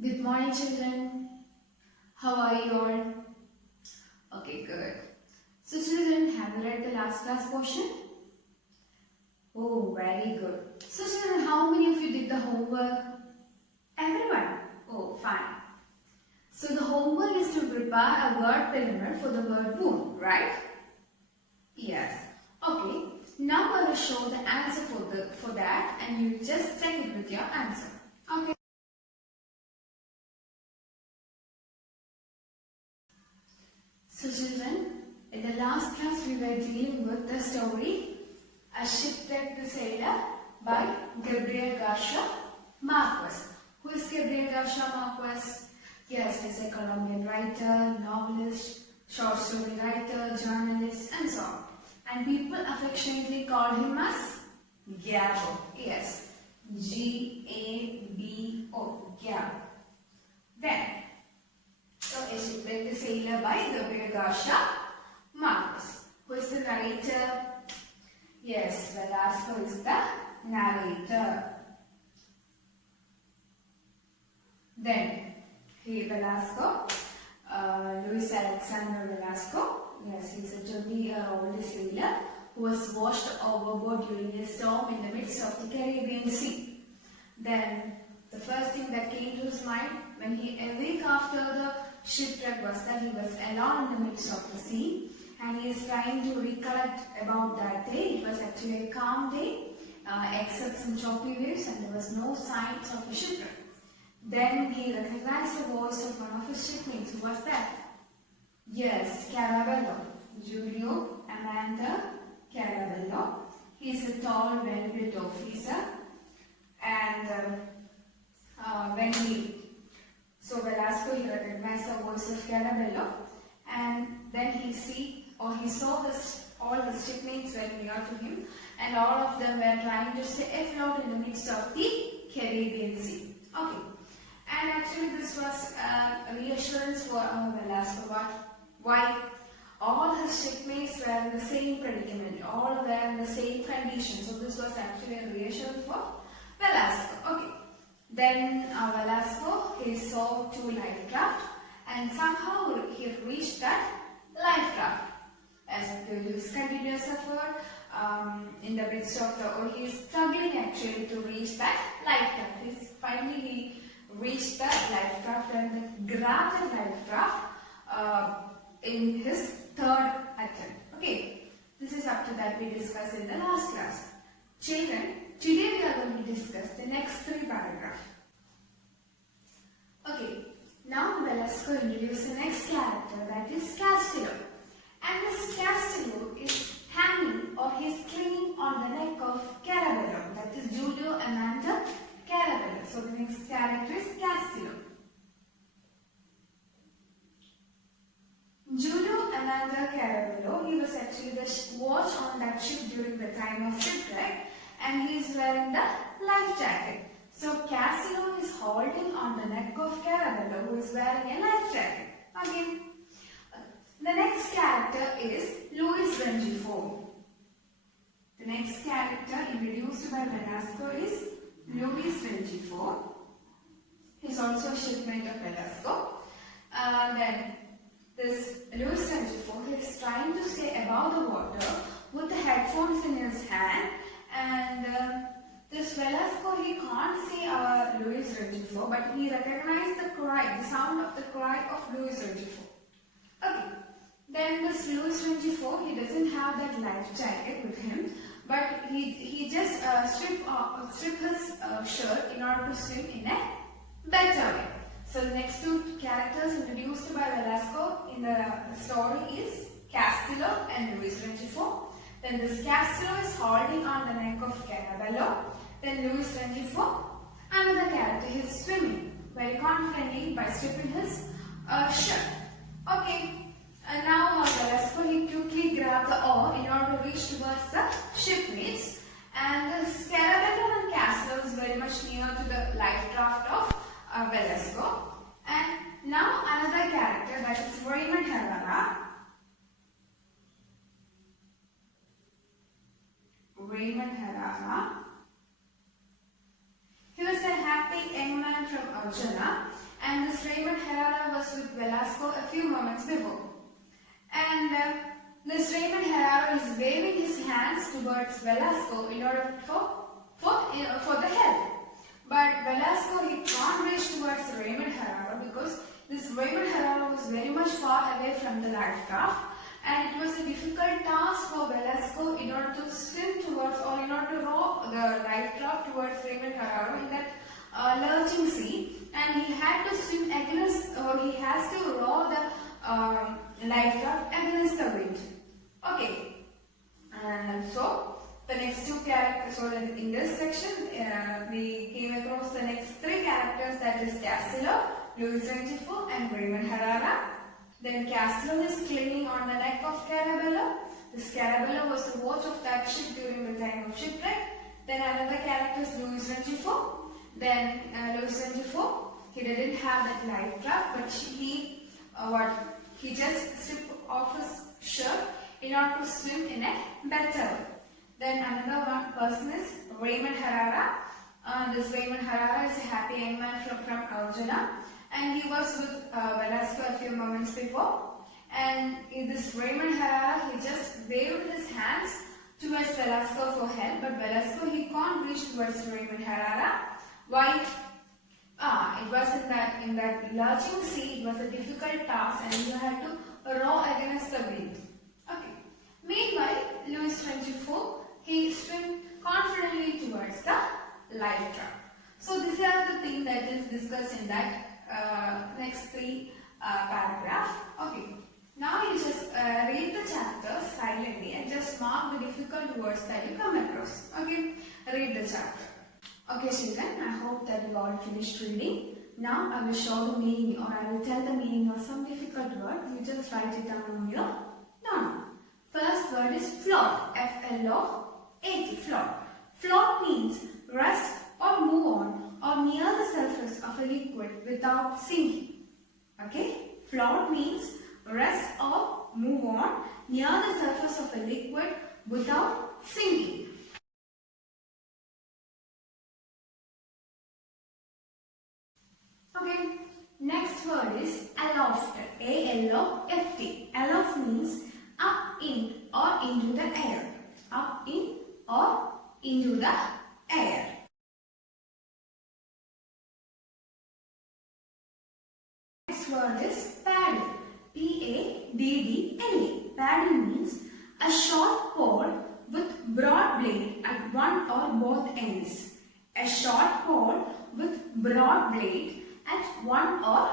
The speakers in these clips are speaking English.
Good morning, children. How are you all? Okay, good. So, children, have you read the last class portion? Oh, very good. So, children, how many of you did the homework? Everyone? Oh, fine. So, the homework is to prepare a word pyramid for the word wound, right? Yes. Okay. Now I will show the answer for that, and you just check it with your answer. Okay. So children, in the last class we were dealing with the story A Shipwrecked Sailor by Gabriel Garcia Marquez. Who is Gabriel Garcia Marquez? Yes, he's a Colombian writer, novelist, short story writer, journalist and so on. And people affectionately called him as Gabo. Yes, G-A-B-O, Gabo. Then, so A Shipwrecked Sailor by Gabriel Garcia Marquez. Who is the narrator? Yes, Velasco is the narrator. Then, Velasco, Luis Alexander Velasco. Yes, he is a 20-year-old sailor who was washed overboard during a storm in the midst of the Caribbean Sea. Then, the first thing that came to his mind when a week after the shipwreck was that he was alone in the midst of the sea, and he is trying to recollect about that day. It was actually a calm day, except some choppy waves, and there was no signs of a shipwreck. Then he recognized the voice of one of his shipmates. Who was that? Yes, Carabello. Julio Amanda Carabello. He is a tall, well-built officer, and so Velasco, he recognized the voice of Carabello, and then he saw all the shipmates were near to him, and all of them were trying to stay afloat in the midst of the Caribbean Sea. Okay, and actually this was a reassurance for Velasco. Why? All his shipmates were in the same predicament, all were in the same condition. So this was actually a reassurance for Velasco. Okay. Then Velasco, he saw two life craft, and somehow he reached that life craft. As his continuous effort in the midst of he is struggling actually to reach that life craft. Finally he reached that life craft and grabbed the life craft in his third attempt. Okay, this is up to that we discussed in the last class. Children, today we are going to discuss the next three paragraphs. Okay, now Velasco introduces the next character, that is Castillo. And this Castillo is hanging or he is clinging on the neck of Carabello, that is Julio Amanda Carabello. So the next character is Castillo. Julio Amanda Carabello, he was actually the watch on that ship during the time of shipwreck, and he is wearing the life jacket. So Castillo is holding on the neck of Carabello, who is wearing a life jacket. Again, the next character is Luis Rengifo. The next character introduced by Velasco is Luis Rengifo. He is also a shipmate of Velasco. Then this Luis Rengifo is trying to stay above the water with the headphones in his hand, and this Velasco, he can't see Luis Rengifo, but he recognized the sound of the cry of Luis Rengifo. Okay, then this Luis Rengifo, he doesn't have that life jacket with him, but he just strip his shirt in order to swim in a better way. So the next two characters introduced by Velasco in the story is Castillo and Luis Rengifo. Then this Castillo is holding on the neck of Carabello. Then Luis Rengifo, another character, he is swimming very confidently by stripping his shirt. Okay, and now Velasco, he quickly grabbed the oar in order to reach towards the shipmates. And this Carabello and Castillo is very much near to the life craft of Velasco. And now another character, that is Raymond Herrera. Raymond Herrera. He was a happy young man from Arjuna, and this Raymond Herrera was with Velasco a few moments before. And this Raymond Herrera is waving his hands towards Velasco in order for the help. But Velasco, he can't reach towards Raymond Herrera because this Raymond Herrera was very much far away from the life craft, and it was a difficult task for Velasco in order to swim towards, or in order to row the life craft towards Raymond Herrera in that lurching sea, and he had to swim against, or he has to row the life craft against the wind. Okay, so the next two characters, so in this section we came across the next three characters, that is Castillo, Luis Rengifo and Raymond Herrera. Then Castillo is clinging on the neck of Carabello. This Carabello was the watch of that ship during the time of shipwreck. Then another character is Luis Rengifo. Then Luis Rengifo, he didn't have that life raft, but he just stripped off his shirt in order to swim in a better way. Then another one person is Raymond Herrera. This Raymond Herrera is a happy young man from Arjuna, and he was with Velasco a few moments before. And in this Raymond Herrera, he just waved his hands towards Velasco for help, but Velasco, he can't reach towards Raymond Herrera. Why? It was in that lurching sea, it was a difficult task, and you had to row against the wind. Okay. Meanwhile, Luis Rengifo, he swam confidently towards the life raft. So these are the things that is discussed in that next three paragraphs. Okay. Now you just read the chapter silently and just mark the difficult words that you come across. Okay. Read the chapter. Okay children, I hope that you all finished reading. Now I will show the meaning, or I will tell the meaning of some difficult word. You just write it down on your notebook. First word is float, F-L-O-A-T, float. Float means rest or move on or near the surface of a liquid without sinking. Okay? Float means rest or move on near the surface of a liquid without sinking. Okay, next word is aloft, A-L-O-F-T. Aloft means up in or into the air. Up in or into the air. Next word is paddle, P-A-D-D-L-E. Paddle means a short pole with broad blade at one or both ends. A short pole with broad blade at one or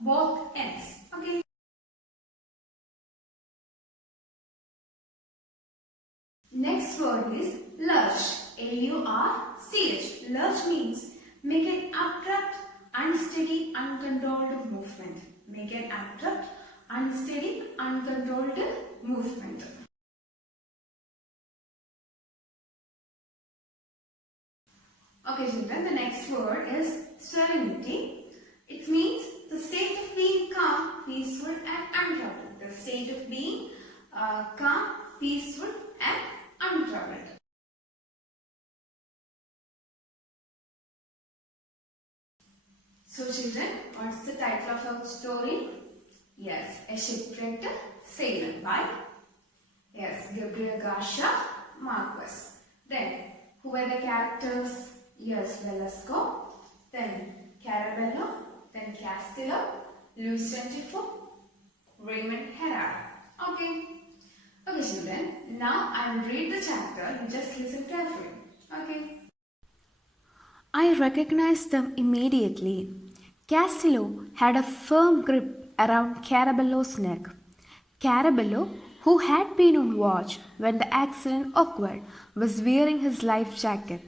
both ends. Okay. Next word is lurch, L-U-R-C-H. Lurch means make an abrupt, unsteady, uncontrolled movement. Make an abrupt, unsteady, uncontrolled movement. Okay children, the next word is serenity. It means the state of being calm, peaceful and untroubled. The state of being calm, peaceful and untroubled. So children, what's the title of our story? Yes, A Shipwrecked Sailor by Gabriel Garcia Marquez. Then, who were the characters? Yes, Velasco, then Carabello, then Castillo, Luis Rengifo, Raymond Herrera. Okay. Okay children, now I will read the chapter, you just listen carefully. Okay. I recognized them immediately. Castillo had a firm grip around Carabello's neck. Carabello, who had been on watch when the accident occurred, was wearing his life jacket.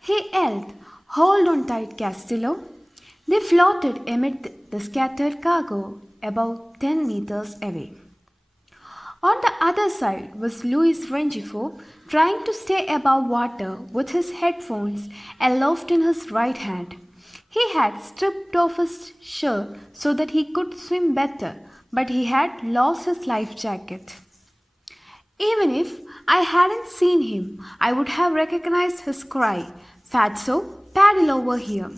He yelled, "Hold on tight, Castillo." They floated amid the scattered cargo about 10 meters away. On the other side was Luis Rengifo, trying to stay above water with his headphones aloft in his right hand. He had stripped off his shirt so that he could swim better, but he had lost his life jacket. Even if I hadn't seen him, I would have recognized his cry, "Fatso, paddle over here."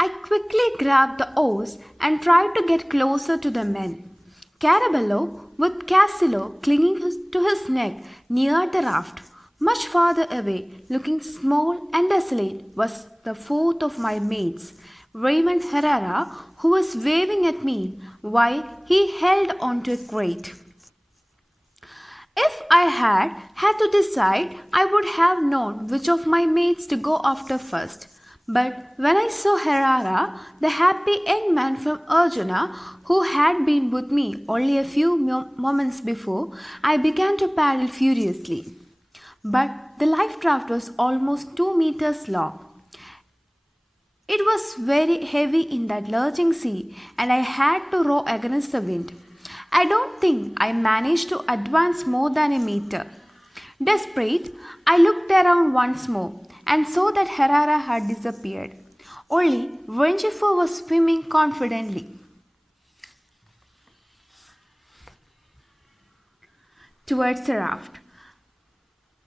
I quickly grabbed the oars and tried to get closer to the men. Carabello, with Cassilo clinging to his neck, neared the raft. Much farther away, looking small and desolate, was the fourth of my mates, Raymond Herrera, who was waving at me while he held onto a crate. If I had to decide, I would have known which of my mates to go after first. But when I saw Herrera, the happy young man from Arjuna, who had been with me only a few moments before, I began to paddle furiously. But the life raft was almost 2 meters long. It was very heavy in that lurching sea, and I had to row against the wind. I don't think I managed to advance more than a meter. Desperate, I looked around once more and saw that Herrera had disappeared. Only Rengifo was swimming confidently towards the raft.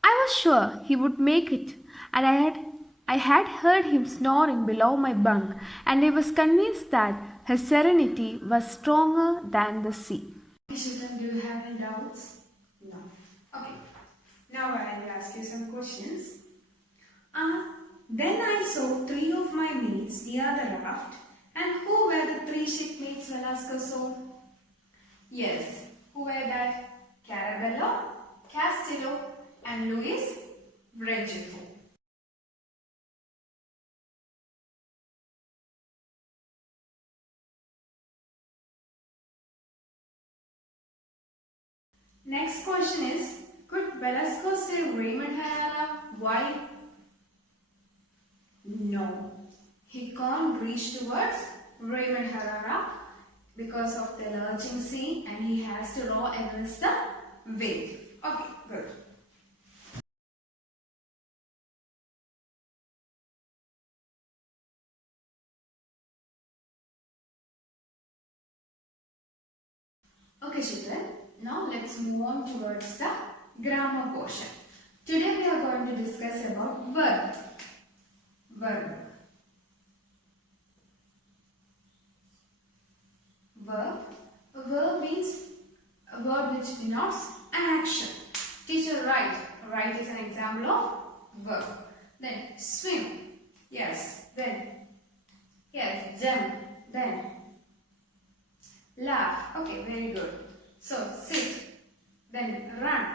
I was sure he would make it, and I had heard him snoring below my bunk, and I was convinced that his serenity was stronger than the sea. Children, do you have any doubts? No. Okay. Now I will ask you some questions. Then I saw 3 of my mates near the raft. And who were the 3 shipmates Velasco saw? Yes. Who were that? Carabello, Castillo, and Luis Rengifo. Next question is, could Velasco save Raymond Herrera? Why? No. He can't reach towards Raymond Herrera because of the lurching sea, and he has to row against the wind. Okay, good. Okay children, now let's move on towards the grammar portion. Today we are going to discuss about verb. Verb. Verb. A verb means a word which denotes an action. Teacher, write. Write is an example of verb. Then swim. Yes. Then jump. Then laugh. Okay, very good. So sit. Then run.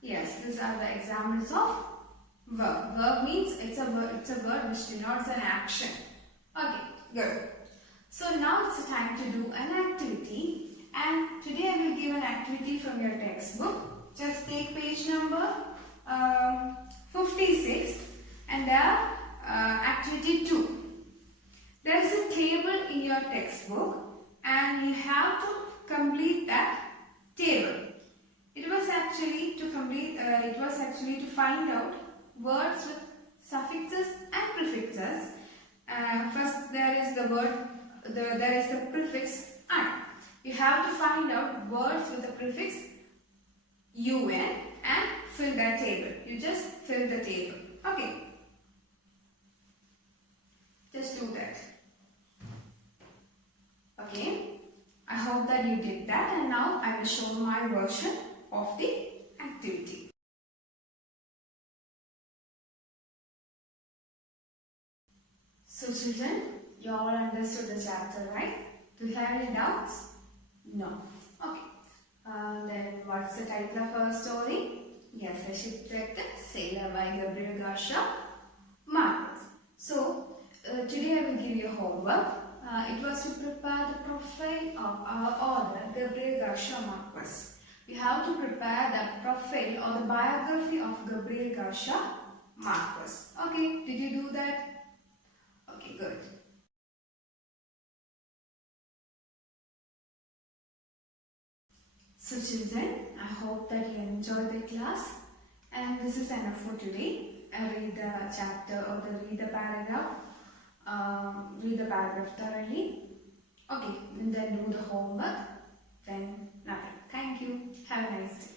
Yes, these are the examples of verb. Verb means it's a word which denotes an action. Okay, good. So now it's time to do an activity, and today I will give an activity from your textbook. Just take page number 56 and activity 2. There is a table in your textbook and you have to complete that table. It was actually to find out words with suffixes and prefixes. First there is the prefix un. You have to find out words with the prefix un and fill that table. You just fill the table. Okay. Just do that. Okay. I hope that you did that, and now I will show my version of the activity. So children, you all understood the chapter, right? Do you have any doubts? No. Okay. Then what's the title of our story? Yes, A Shipwrecked Sailor by Gabriel Garcia Marquez. So today I will give you homework. It was to prepare the profile of our author Gabriel Garcia Marquez. You have to prepare the profile or the biography of Gabriel Garcia Marquez. Okay, did you do that? Okay, good. So children, I hope that you enjoyed the class, and this is enough for today. Read the chapter or read the paragraph. Read the paragraph thoroughly. Okay, and then do the homework. Then nothing. Thank you. Have a nice day.